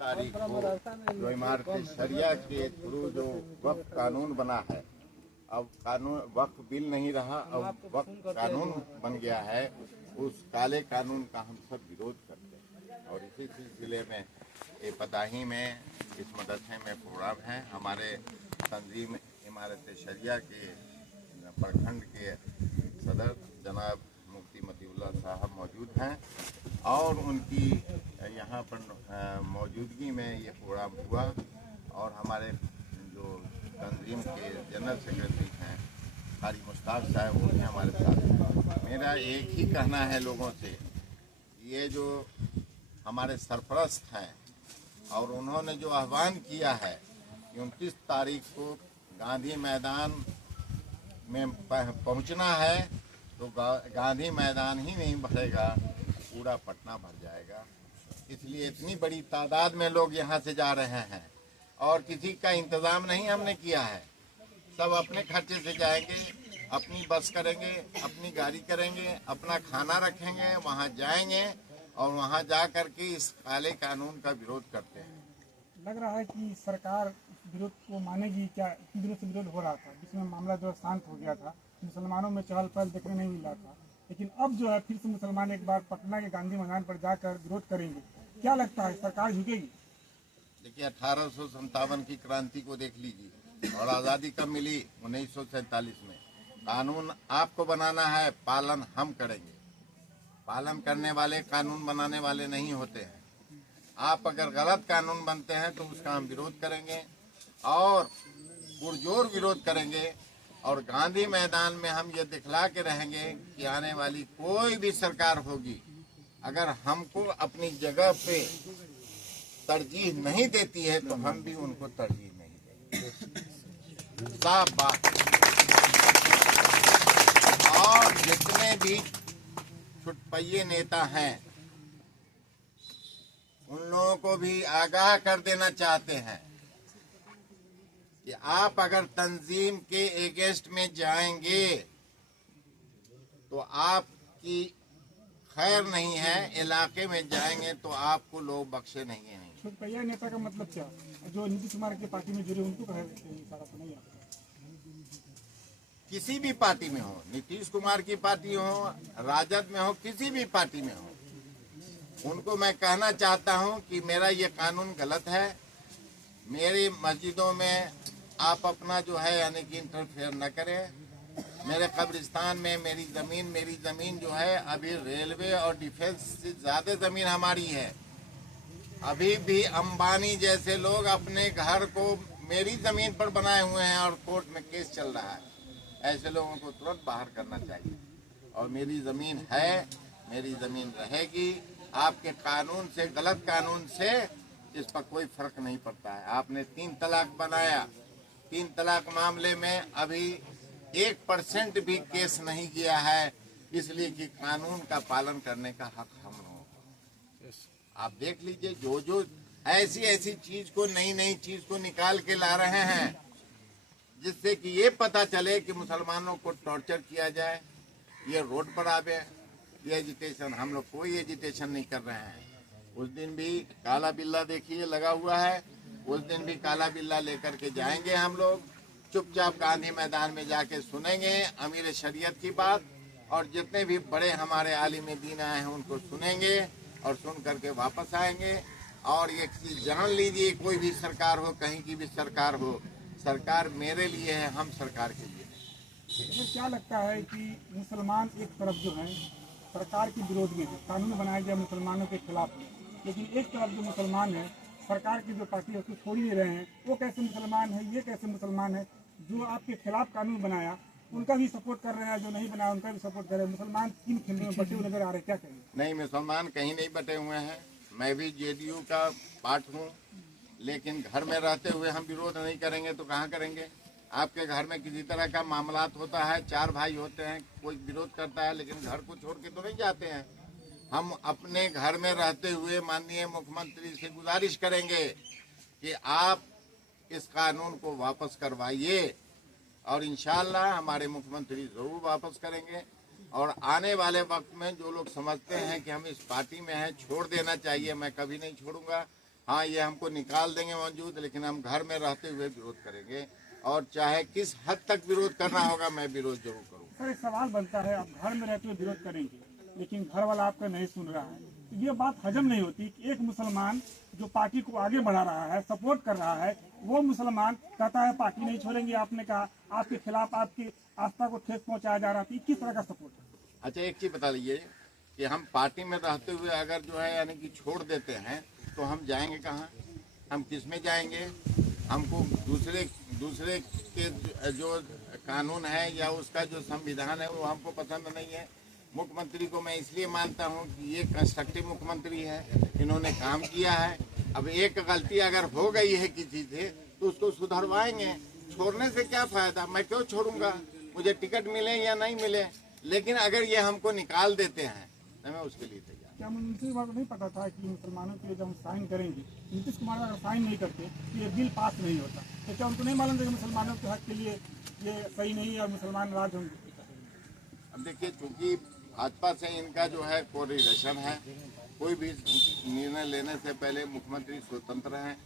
तारीख को जो इमारत शरिया के थ्रू जो वक्फ कानून बना है, अब कानून वक्फ बिल नहीं रहा, अब वक्फ कानून बन गया है। उस काले कानून का हम सब विरोध करते हैं और इसी सिलसिले में ये पदाही में इस मदरसे में प्रोग्राम है। हमारे तंजीम इमारत शरिया के प्रखंड के सदर जनाब मुफ्ती मतीउल्लाह साहब मौजूद हैं और उनकी यहाँ पर मौजूदगी में ये प्रोग्राम हुआ और हमारे जो तंजीम के जनरल सेक्रेटरी हैं कारी मुश्ताक साहब, वो भी हमारे साथ। मेरा एक ही कहना है लोगों से, ये जो हमारे सरपरस्त हैं और उन्होंने जो आह्वान किया है कि 29 तारीख को गांधी मैदान में पहुंचना है, तो गांधी मैदान ही नहीं भरेगा, पूरा पटना भर जाएगा। इसलिए इतनी बड़ी तादाद में लोग यहाँ से जा रहे हैं और किसी का इंतज़ाम नहीं हमने किया है। सब अपने खर्चे से जाएंगे, अपनी बस करेंगे, अपनी गाड़ी करेंगे, अपना खाना रखेंगे, वहाँ जाएंगे और वहाँ जा कर के इस काले कानून का विरोध करते हैं। लग रहा है कि सरकार विरोध को मानेगी क्या? इतने दिनों से विरोध हो रहा था, जिसमें मामला जो शांत हो गया था, मुसलमानों में चहल पहल देखने नहीं मिल रहा था, लेकिन अब जो है फिर से मुसलमान एक बार पटना के गांधी मैदान पर जाकर विरोध करेंगे। क्या लगता है सरकार झुकेगी? देखिए 1857 की क्रांति को देख लीजिए और आज़ादी कब मिली? 1947 में। कानून आपको बनाना है, पालन हम करेंगे। पालन करने वाले कानून बनाने वाले नहीं होते हैं। आप अगर गलत कानून बनते हैं तो उसका हम विरोध करेंगे और पुरजोर विरोध करेंगे और गांधी मैदान में हम ये दिखला के रहेंगे कि आने वाली कोई भी सरकार होगी, अगर हमको अपनी जगह पे तरजीह नहीं देती है तो हम भी उनको तरजीह नहीं देंगे। साफ बात। और जितने भी छुटपैये नेता हैं उन लोगों को भी आगाह कर देना चाहते हैं कि आप अगर तंजीम के एगेंस्ट में जाएंगे तो आपकी खैर नहीं है, इलाके में जाएंगे तो आपको लोग बख्शे नहीं हैं। छुटपैया नेता का मतलब क्या? जो नीतीश कुमार की पार्टी में जुड़े उनको कह सारा तो नहीं आता। किसी भी पार्टी में हो, नीतीश कुमार की पार्टी हो, राजद में हो, किसी भी पार्टी में हो, उनको मैं कहना चाहता हूं कि मेरा ये कानून गलत है। मेरी मस्जिदों में आप अपना जो है यानी कि इंटरफेयर न करें। मेरे कब्रिस्तान में मेरी ज़मीन जो है अभी रेलवे और डिफेंस से ज़्यादा ज़मीन हमारी है। अभी भी अंबानी जैसे लोग अपने घर को मेरी ज़मीन पर बनाए हुए हैं और कोर्ट में केस चल रहा है। ऐसे लोगों को तुरंत बाहर करना चाहिए और मेरी ज़मीन है, मेरी ज़मीन रहेगी। आपके कानून से, गलत कानून से इस पर कोई फर्क नहीं पड़ता है। आपने 3 तलाक बनाया, 3 तलाक मामले में अभी 1% भी केस नहीं किया है, इसलिए कि कानून का पालन करने का हक हम लोगों को। आप देख लीजिए जो ऐसी चीज को, नई चीज को निकाल के ला रहे हैं जिससे कि ये पता चले कि मुसलमानों को टॉर्चर किया जाए, ये रोड पर आवे, ये एजिटेशन। हम लोग कोई एजिटेशन नहीं कर रहे हैं। उस दिन भी काला बिल्ला देखिए लगा हुआ है, उस दिन भी काला बिल्ला लेकर के जाएंगे हम लोग। चुपचाप गांधी मैदान में जाके सुनेंगे अमीर शरीयत की बात और जितने भी बड़े हमारे आलिम दीन आए हैं उनको सुनेंगे और सुन करके वापस आएंगे। और एक चीज जान लीजिए, कोई भी सरकार हो, कहीं की भी सरकार हो, सरकार मेरे लिए है, हम सरकार के लिए नहीं। मुझे क्या लगता है कि मुसलमान एक तरफ जो है सरकार के विरोध में है, कानून बनाया गया मुसलमानों के खिलाफ में, लेकिन एक तरफ जो मुसलमान है, सरकार की जो पार्टी है उसको छोड़ ही नहीं रहे हैं। वो कैसे मुसलमान है, ये कैसे मुसलमान है? जो आपके खिलाफ कानून बनाया उनका भी सपोर्ट कर रहे हैं, जो नहीं बनाया उनका भी सपोर्ट कर रहे हैं। मुसलमान 3 खिंडों में बटे हुए नजर आ रहे हैं, क्या कहेंगे? नहीं, मुसलमान कहीं नहीं बटे हुए हैं। मैं भी जेडीयू का पार्ट हूँ, लेकिन घर में रहते हुए हम विरोध नहीं करेंगे तो कहाँ करेंगे? आपके घर में किसी तरह का मामलात होता है, 4 भाई होते हैं, कोई विरोध करता है, लेकिन घर को छोड़ के तो नहीं जाते हैं। हम अपने घर में रहते हुए माननीय मुख्यमंत्री से गुजारिश करेंगे कि आप इस कानून को वापस करवाइए और इंशाअल्लाह हमारे मुख्यमंत्री जरूर वापस करेंगे। और आने वाले वक्त में जो लोग समझते हैं कि हम इस पार्टी में हैं, छोड़ देना चाहिए, मैं कभी नहीं छोड़ूंगा। हाँ, ये हमको निकाल देंगे मौजूद, लेकिन हम घर में रहते हुए विरोध करेंगे और चाहे किस हद तक विरोध करना होगा मैं विरोध जरूर करूँगा। सर, एक सवाल बनता है, आप घर में रहते हुए विरोध करेंगे लेकिन घर वाला आपका नहीं सुन रहा है, तो ये बात हजम नहीं होती कि एक मुसलमान जो पार्टी को आगे बढ़ा रहा है, सपोर्ट कर रहा है, वो मुसलमान कहता है पार्टी नहीं छोड़ेंगे। आपने कहा आपके खिलाफ आपकी आस्था को ठेस पहुंचाया जा रहा था, किस तरह का सपोर्ट है? अच्छा, एक चीज बता लीजिए कि हम पार्टी में रहते हुए अगर जो है यानी कि छोड़ देते हैं तो हम जाएंगे कहाँ, हम किस में जाएंगे? हमको दूसरे के जो कानून है या उसका जो संविधान है वो हमको पसंद नहीं है। मुख्यमंत्री को मैं इसलिए मानता हूँ कि ये कंस्ट्रक्टिव मुख्यमंत्री है, इन्होंने काम किया है। अब एक गलती अगर हो गई है किसी से तो उसको सुधरवाएंगे, छोड़ने से क्या फायदा? मैं क्यों छोड़ूंगा, मुझे टिकट मिले या नहीं मिले, लेकिन अगर ये हमको निकाल देते हैं तो मैं उसके लिए तैयार। क्या मुझे बात नहीं पता था कि मुसलमानों के लिए जब हम साइन करेंगे, नीतीश कुमार अगर साइन नहीं करते तो ये बिल पास नहीं होता, तो क्या उनको नहीं मालूम था कि मुसलमानों के हक के लिए ये सही नहीं है और मुसलमान राज होंगे? अब देखिए, चूंकि भाजपा से इनका जो है कोरिलेशन है, कोई भी निर्णय लेने से पहले मुख्यमंत्री स्वतंत्र हैं,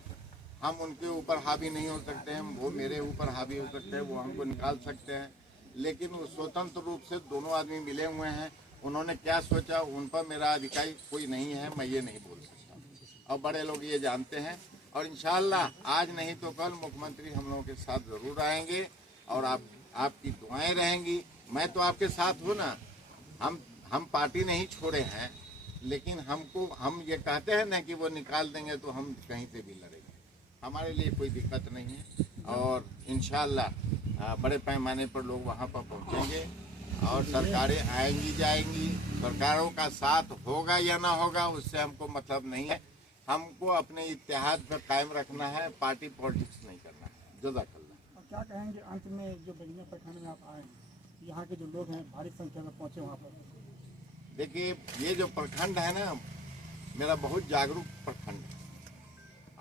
हम उनके ऊपर हावी नहीं हो सकते हैं, वो मेरे ऊपर हावी हो सकते हैं, वो हमको निकाल सकते हैं, लेकिन वो स्वतंत्र रूप से दोनों आदमी मिले हुए हैं। उन्होंने क्या सोचा उन पर मेरा अधिकार कोई नहीं है, मैं ये नहीं बोल सकता, और बड़े लोग ये जानते हैं। और इंशाअल्लाह आज नहीं तो कल मुख्यमंत्री हम लोगों के साथ जरूर आएंगे और आपकी दुआएं रहेंगी। मैं तो आपके साथ हूँ ना, हम पार्टी नहीं छोड़े हैं, लेकिन हम ये कहते हैं ना कि वो निकाल देंगे तो हम कहीं से भी लड़ेंगे, हमारे लिए कोई दिक्कत नहीं है। और इंशाअल्लाह बड़े पैमाने पर लोग वहाँ पर पहुँचेंगे और सरकारें आएंगी जाएंगी, सरकारों का साथ होगा या ना होगा उससे हमको मतलब नहीं है। हमको अपने इत्तेहाद पर कायम रखना है, पार्टी पॉलिटिक्स नहीं करना है। जज़ाकल्लाह। और क्या कहेंगे अंत में, जो बलिया प्रखंड में आप आए, यहाँ के जो लोग हैं भारी संख्या में पहुँचे वहाँ पर? देखिए, ये जो प्रखंड है ना, मेरा बहुत जागरूक प्रखंड है,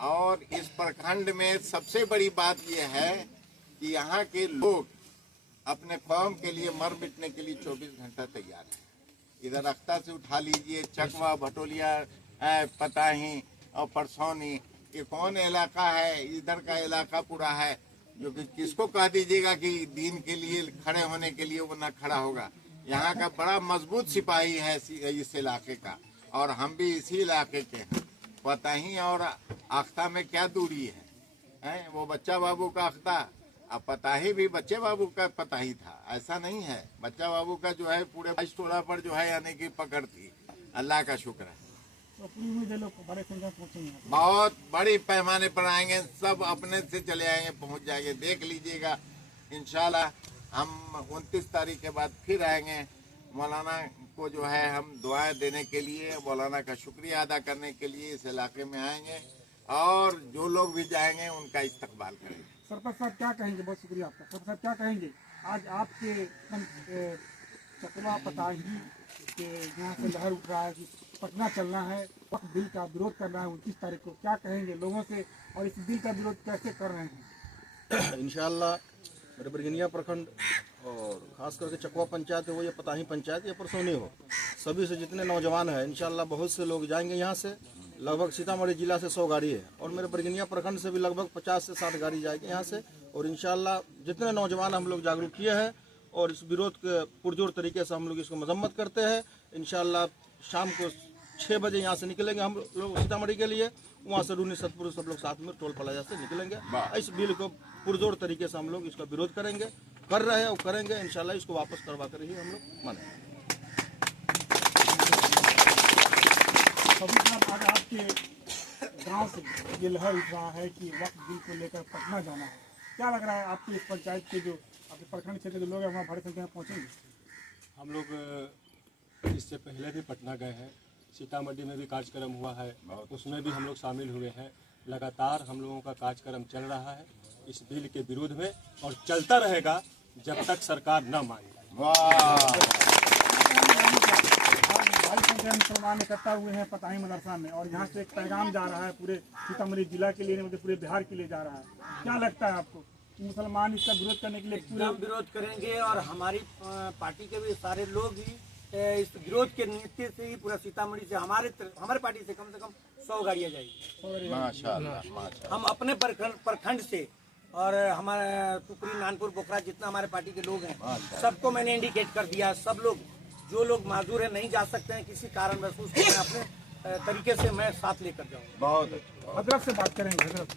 और इस प्रखंड में सबसे बड़ी बात ये है कि यहाँ के लोग अपने कौम के लिए मर मिटने के लिए 24 घंटा तैयार है। इधर अख्ता से उठा लीजिए, चकवा, भटोलिया, पताही और परसौनी, ये कौन इलाका है? इधर का इलाका पूरा है जो कि किसको कह दीजिएगा कि दीन के लिए खड़े होने के लिए वो ना खड़ा होगा। यहाँ का बड़ा मजबूत सिपाही है इस इलाके का, और हम भी इसी इलाके के हैं। पताही और अख्ता में क्या दूरी है? वो बच्चा बाबू का अख्ता, अब पताही भी बच्चे बाबू का पताही था, ऐसा नहीं है। बच्चा बाबू का जो है पूरे 22 टोला पर जो है यानी कि पकड़ थी, अल्लाह का शुक्र है। तो पूरी उम्मीद है लोग बड़े संख्या में पहुँचेंगे, बहुत बड़ी पैमाने पर आएंगे, सब अपने से चले आएंगे, पहुंच जाएंगे। देख लीजिएगा, इंशाल्लाह हम 29 तारीख के बाद फिर आएंगे। मौलाना को जो है हम दुआएं देने के लिए, मौलाना का शुक्रिया अदा करने के लिए इस इलाके में आएंगे, और जो लोग भी जाएंगे उनका इस्तकबाल करेंगे। सरपंच साहब क्या कहेंगे? बहुत शुक्रिया आपका। सरपंच साहब क्या कहेंगे, आज आपके चकवा पताही के यहाँ से लहर उठ रहा है कि पटना चलना है, वक्त बिल का विरोध करना है 29 तारीख को, क्या कहेंगे लोगों से, और इस बिल का विरोध कैसे कर रहे हैं? इंशाअल्लाह मेरे बरगनिया प्रखंड और खास करके चकवा पंचायत है, वो ये पताही पंचायत या परसौनी हो, सभी से जितने नौजवान हैं इंशाअल्लाह बहुत से लोग जाएंगे यहाँ से। लगभग सीतामढ़ी जिला से 100 गाड़ी है, और मेरे बरगनिया प्रखंड से भी लगभग 50 से 60 गाड़ी जाएगी यहाँ से। और इंशाअल्लाह जितने नौजवान हम लोग जागरूक किए हैं और इस विरोध के पुरजोर तरीके से हम लोग इसको मजम्मत करते हैं। इंशाअल्लाह शाम को 6 बजे यहाँ से निकलेंगे हम लोग सीतामढ़ी के लिए, वहाँ से रूनी सतपुर सब लोग साथ में टोल प्लाजा से निकलेंगे। इस बिल को पुरजोर तरीके से हम लोग इसका विरोध करेंगे, कर रहे हैं और करेंगे। इंशाल्लाह इसको वापस करवा कर ही हम लोग मानेंगे। आज आपके गांव से ये लहर उठ रहा है कि वक्त बिल को लेकर पटना जाना है, क्या लग रहा है आपकी इस पंचायत के जो आपके प्रखंड क्षेत्र के लोग हैं वहाँ बड़ी संख्या में पहुँचेंगे? हम लोग इससे पहले भी पटना गए हैं, सीतामढ़ी में भी कार्यक्रम हुआ है, उसमें भी हम लोग शामिल हुए हैं। लगातार हम लोगों का कार्यक्रम चल रहा है इस बिल के विरोध में, और चलता रहेगा जब तक सरकार न माने। भारी संख्या में मुसलमान इकट्ठा हुए हैं पताही मदरसा में, और यहाँ से एक पैगाम जा रहा है पूरे सीतामढ़ी जिला के लिए, मतलब पूरे बिहार के लिए जा रहा है। क्या लगता है आपको कि मुसलमान इसका विरोध करने के लिए पूरा विरोध करेंगे? और हमारी पार्टी के भी सारे लोग ही इस विरोध के नीति से ही पूरा सीतामढ़ी से हमारे पार्टी से कम 100 गाड़ियाँ जाएगी। माशाल्लाह माशाल्लाह। हम अपने प्रखंड से और हमारे टुकड़ी, नानपुर, बोखरा जितना हमारे पार्टी के लोग हैं सबको मैंने इंडिकेट कर दिया। सब लोग जो लोग माजूर है, नहीं जा सकते हैं किसी कारणवश, उसको मैं अपने तरीके से मैं साथ लेकर जाऊँगा। बहुत अच्छा। हजरत से बात करेंगे। हजरत,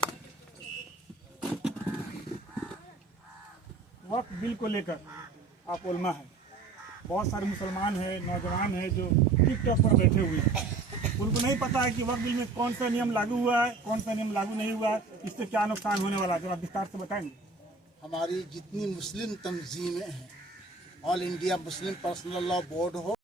वक्फ बिल को लेकर आप उलमा है, बहुत सारे मुसलमान हैं, नौजवान हैं जो टिकटॉक पर बैठे हुए हैं, उनको नहीं पता है कि वक्फ बिल में कौन सा नियम लागू हुआ है, कौन सा नियम लागू नहीं हुआ है, इससे क्या नुकसान होने वाला है, जरा विस्तार से बताएंगे। हमारी जितनी मुस्लिम तंजीमें हैं, all India Muslim personal law board हो